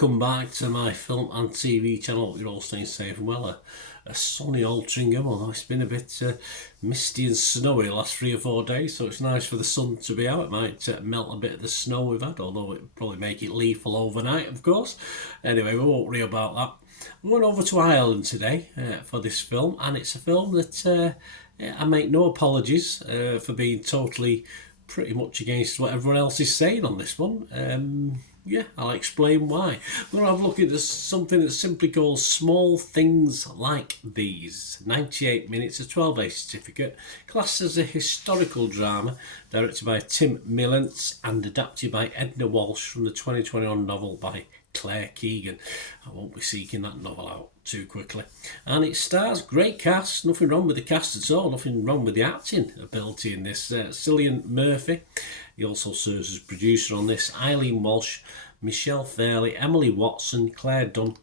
welcome back to my film and TV channel. You're all staying safe and well. A sunny Altrincham, although it's been a bit misty and snowy the last 3 or 4 days, so it's nice for the sun to be out. It might melt a bit of the snow we've had, although it'll probably make it lethal overnight, of course. Anyway, we won't worry about that. We're going over to Ireland today for this film, and it's a film that I make no apologies for being totally pretty much against what everyone else is saying on this one. Yeah, I'll explain why. We're going to have a look at something that's simply called Small Things Like These. 98 minutes, a 12-day certificate, classed as a historical drama, directed by Tim Millence and adapted by Edna Walsh from the 2021 novel by Claire Keegan. I won't be seeking that novel out too quickly. And it stars great cast, nothing wrong with the cast at all, nothing wrong with the acting ability in this. Cillian Murphy, he also serves as producer on this, Eileen Walsh, Michelle Fairley, Emily Watson, Claire Dunn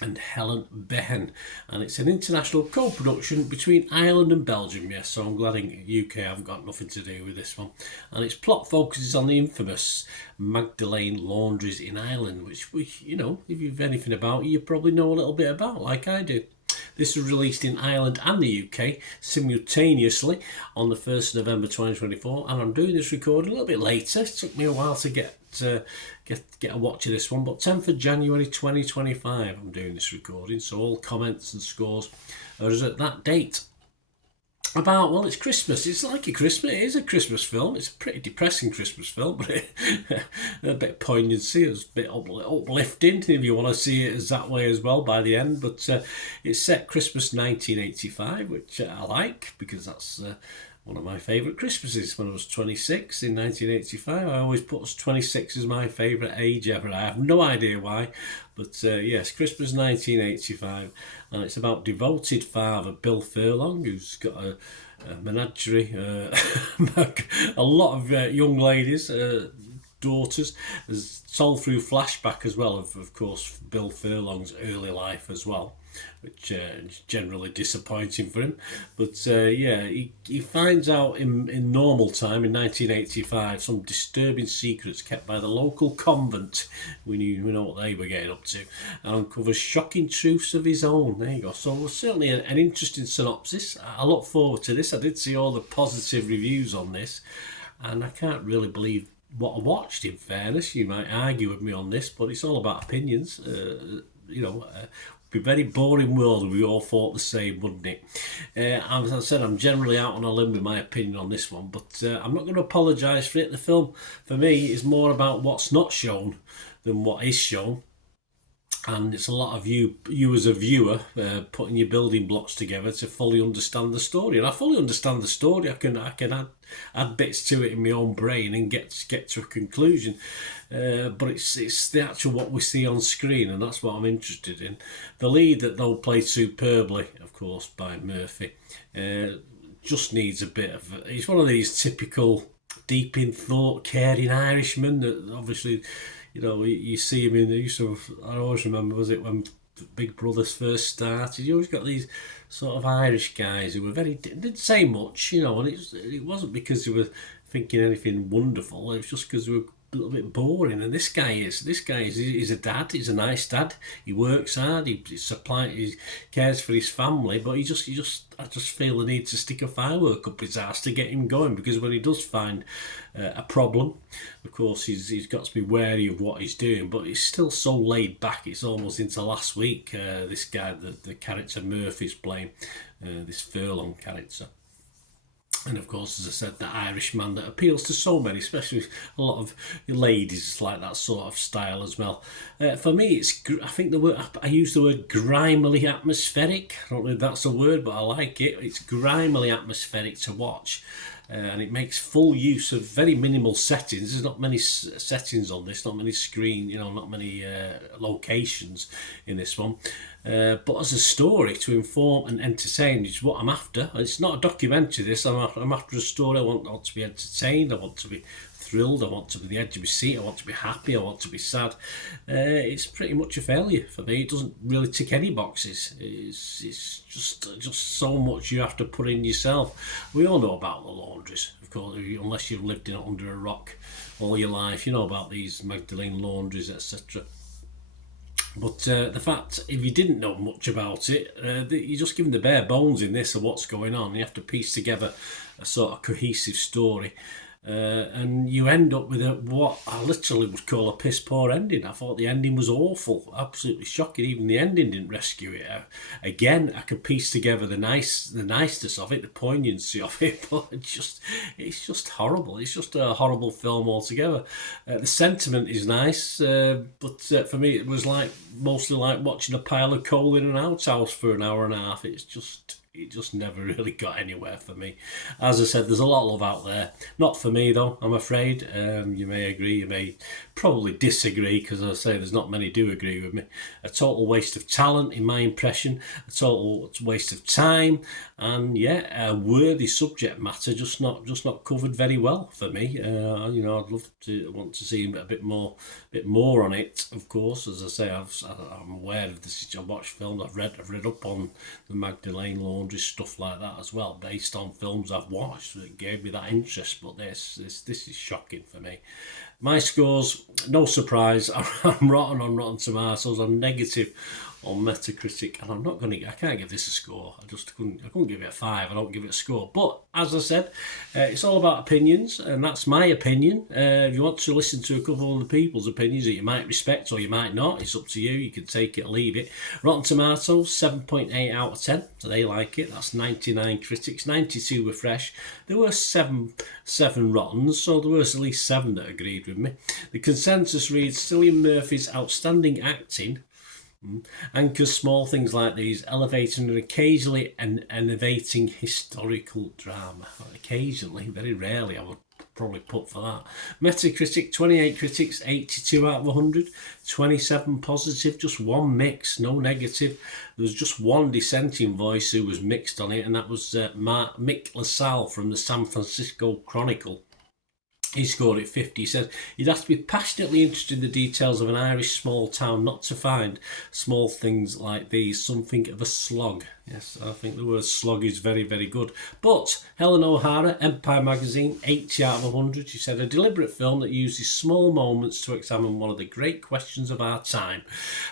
and Helen Behan, and it's an international co-production between Ireland and Belgium. Yes, so I'm glad in UK I've got nothing to do with this one. And its plot focuses on the infamous Magdalene laundries in Ireland, which you know, if you've anything about it, you probably know a little bit about, like I do. This was released in Ireland and the UK simultaneously on the 1st of November 2024, and I'm doing this recording a little bit later. It took me a while to get a watch of this one, but 10th of January 2025 I'm doing this recording, so all comments and scores are at that date. About, well, it's Christmas. It's like a Christmas. It is a Christmas film. It's a pretty depressing Christmas film, but a bit of poignancy. It's a bit uplifting if you want to see it as that way as well by the end. But it's set Christmas 1985, which I like because that's one of my favourite Christmases. When I was 26 in 1985, I always put 26 as my favourite age ever. I have no idea why, but yes, Christmas 1985, and it's about devoted father Bill Furlong, who's got a menagerie, a lot of young ladies, daughters, as told through flashback as well of course Bill Furlong's early life as well, which is generally disappointing for him. But yeah, he finds out in normal time in 1985 some disturbing secrets kept by the local convent. We know what they were getting up to, and uncovers shocking truths of his own. There you go. So certainly an interesting synopsis. I look forward to this. I did see all the positive reviews on this, and I can't really believe what I watched, in fairness. You might argue with me on this, but it's all about opinions. Be a very boring world if we all thought the same, wouldn't it? As I said, I'm generally out on a limb with my opinion on this one, but I'm not going to apologise for it. The film, for me, is more about what's not shown than what is shown. And it's a lot of you as a viewer putting your building blocks together to fully understand the story. And I fully understand the story. I can add bits to it in my own brain and get to a conclusion. But it's the actual what we see on screen, and that's what I'm interested in. The lead that they'll play superbly, of course, by Murphy, just needs a bit of. He's one of these typical deep in thought, caring Irishmen that obviously. You know, you see him in the use of, I always remember, was it when Big Brothers first started? You always got these sort of Irish guys who were didn't say much, you know, and it wasn't because they were thinking anything wonderful, it was just because they were a little bit boring. And this guy is a dad. He's a nice dad. He works hard. He cares for his family. But I just feel the need to stick a firework up his ass to get him going, because when he does find a problem, of course he's got to be wary of what he's doing. But he's still so laid back. It's almost into last week. This guy, the character Murphy's playing, this Furlong character. And of course, as I said, the Irishman that appeals to so many, especially a lot of ladies like that sort of style as well. For me, I think I use the word grimily atmospheric. I don't know if that's a word, but I like it. It's grimily atmospheric to watch. And it makes full use of very minimal settings. There's not many settings on this, not many not many locations in this one. But as a story to inform and entertain is what I'm after. It's not a documentary, this. I'm after a story. I want to be entertained. I want to be thrilled. I want to be the edge of my seat. I want to be happy. I want to be sad. It's pretty much a failure for me. It doesn't really tick any boxes. It's just so much you have to put in yourself. We all know about the laundries, of course, unless you've lived under a rock all your life. You know about these Magdalene laundries, etc. But the fact, if you didn't know much about it, you're just given the bare bones in this of what's going on. You have to piece together a sort of cohesive story. And you end up with what I literally would call a piss poor ending. I thought the ending was awful, absolutely shocking. Even the ending didn't rescue it. Again, I could piece together the niceness of it, the poignancy of it, but it's just horrible. It's just a horrible film altogether. The sentiment is nice, but for me, it was mostly like watching a pile of coal in an outhouse for an hour and a half. It just never really got anywhere for me. As I said, there's a lot of love out there. Not for me, though, I'm afraid. You may agree, you may probably disagree, because as I say, there's not many do agree with me. A total waste of talent, in my impression. A total waste of time. And yeah, a worthy subject matter, just not covered very well for me. I'd want to see a bit more on it. Of course, as I say, I'm aware of this. I've watched films. I've read up on the Magdalene Laundry, stuff like that as well, based on films I've watched. That gave me that interest. But this is shocking for me. My scores, no surprise, I'm rotten on Rotten Tomatoes. I'm negative on Metacritic, and I can't give this a score. I couldn't give it a 5. I don't give it a score. But as I said, it's all about opinions, and that's my opinion. If you want to listen to a couple of other people's opinions that you might respect or you might not, it's up to you. You can take it or leave it. Rotten Tomatoes, 7.8 out of 10. So they like it. That's 99 critics. 92 were fresh. There were seven rottens, so there was at least 7 that agreed with me. The consensus reads Cillian Murphy's outstanding acting anchors small things like these, elevating and occasionally innovating historical drama. Occasionally, very rarely, I would probably put for that. Metacritic, 28 critics, 82 out of 100, 27 positive, just one mix, no negative. There was just one dissenting voice who was mixed on it, and that was Mick LaSalle from the San Francisco Chronicle. He scored it 50. He said you'd have to be passionately interested in the details of an Irish small town not to find small things like these something of a slog. Yes, I think the word slog is very, very good. But Helen O'Hara, Empire Magazine, 80 out of 100. She said, a deliberate film that uses small moments to examine one of the great questions of our time.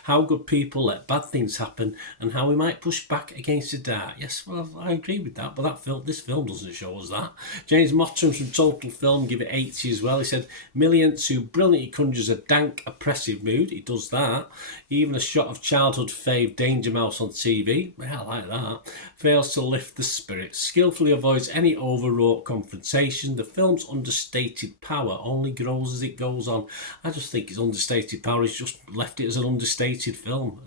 How good people let bad things happen and how we might push back against the dark. Yes, well, I agree with that, but this film doesn't show us that. James Mottram from Total Film give it 80 as well. He said, Milliant, who brilliantly conjures a dank, oppressive mood. He does that. Even a shot of childhood fave Danger Mouse on TV. Yeah, I like that. Fails to lift the spirits. Skillfully avoids any overwrought confrontation. The film's understated power only grows as it goes on. I just think its understated power is just left it as an understated film.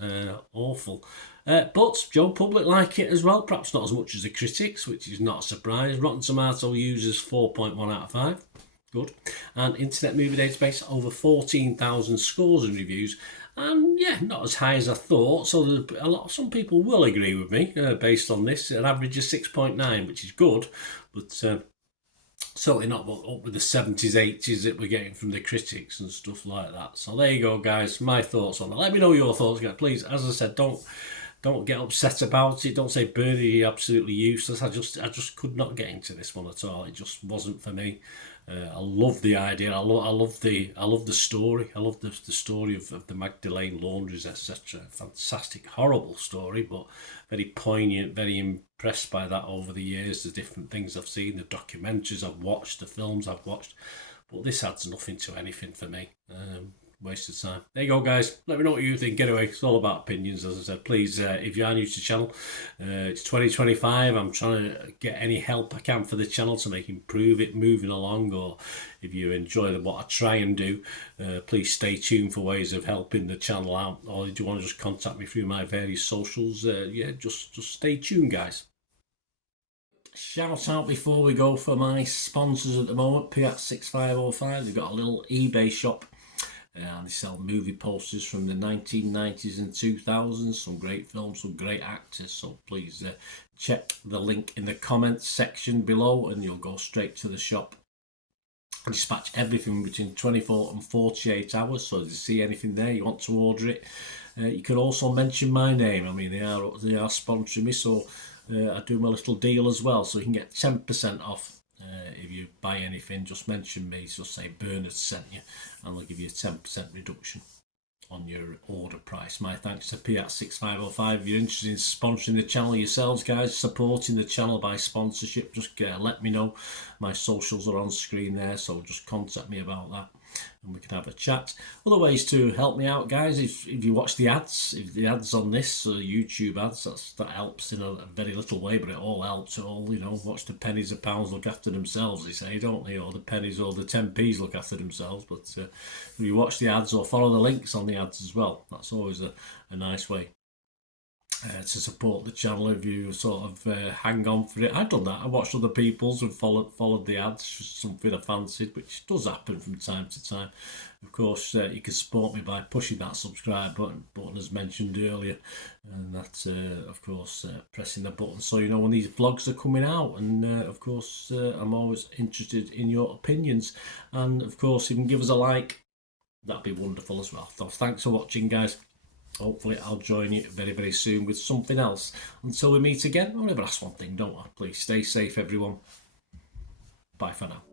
Awful. But Joe Public like it as well, perhaps not as much as the critics, which is not a surprise. Rotten Tomato users 4.1 out of 5. Good. And Internet Movie Database, over 14,000 scores and reviews. And yeah, not as high as I thought. So some people will agree with me based on this. An average of 6.9, which is good, but certainly not up with the 70s, 80s that we're getting from the critics and stuff like that. So there you go, guys. My thoughts on that. Let me know your thoughts, guys. Please, as I said, don't get upset about it. Don't say Bernie, you're absolutely useless. I just could not get into this one at all. It just wasn't for me. I love the idea. I love the story. I love the story of the Magdalene laundries, etc. Fantastic, horrible story, but very poignant. Very impressed by that over the years. The different things I've seen, the documentaries I've watched, the films I've watched, but this adds nothing to anything for me. Waste of time. There you go, guys. Let me know what you think. Anyway, it's all about opinions, as I said. Please, if you are new to the channel, it's 2025. I'm trying to get any help I can for the channel to improve it moving along. Or if you enjoy what I try and do, please stay tuned for ways of helping the channel out. Or if you want to just contact me through my various socials, just stay tuned, guys. Shout out before we go for my sponsors at the moment. Piat6505. They've got a little eBay shop. And they sell movie posters from the 1990s and 2000s. Some great films, some great actors. So please check the link in the comments section below and you'll go straight to the shop. I dispatch everything between 24 and 48 hours. So if you see anything there, you want to order it, you can also mention my name. I mean, they are sponsoring me, so I do my little deal as well. So you can get 10% off. If you buy anything, just mention me. Just say Bernard sent you, and I'll give you a 10% reduction on your order price. My thanks to Piat6505. If you're interested in sponsoring the channel yourselves, guys, supporting the channel by sponsorship, just let me know. My socials are on screen there, so just contact me about that and we can have a chat. Other ways to help me out, guys, if you watch the ads, if the ads on this YouTube ads, that helps in a very little way, but it all helps. It all, watch the pennies and pounds look after themselves, they say, don't they? Or the pennies or the 10p's look after themselves. But if you watch the ads or follow the links on the ads as well, that's always a nice way to support the channel. If you sort of hang on for it, I've done that. I watched other people's and followed the ads, something I fancied, which does happen from time to time. Of course, you can support me by pushing that subscribe button as mentioned earlier, and that of course pressing the button so you know when these vlogs are coming out. And of course I'm always interested in your opinions, and of course you can give us a like, that'd be wonderful as well. So thanks for watching, guys. Hopefully I'll join you very, very soon with something else. Until we meet again, I'll never ask one thing, don't I? Please stay safe, everyone. Bye for now.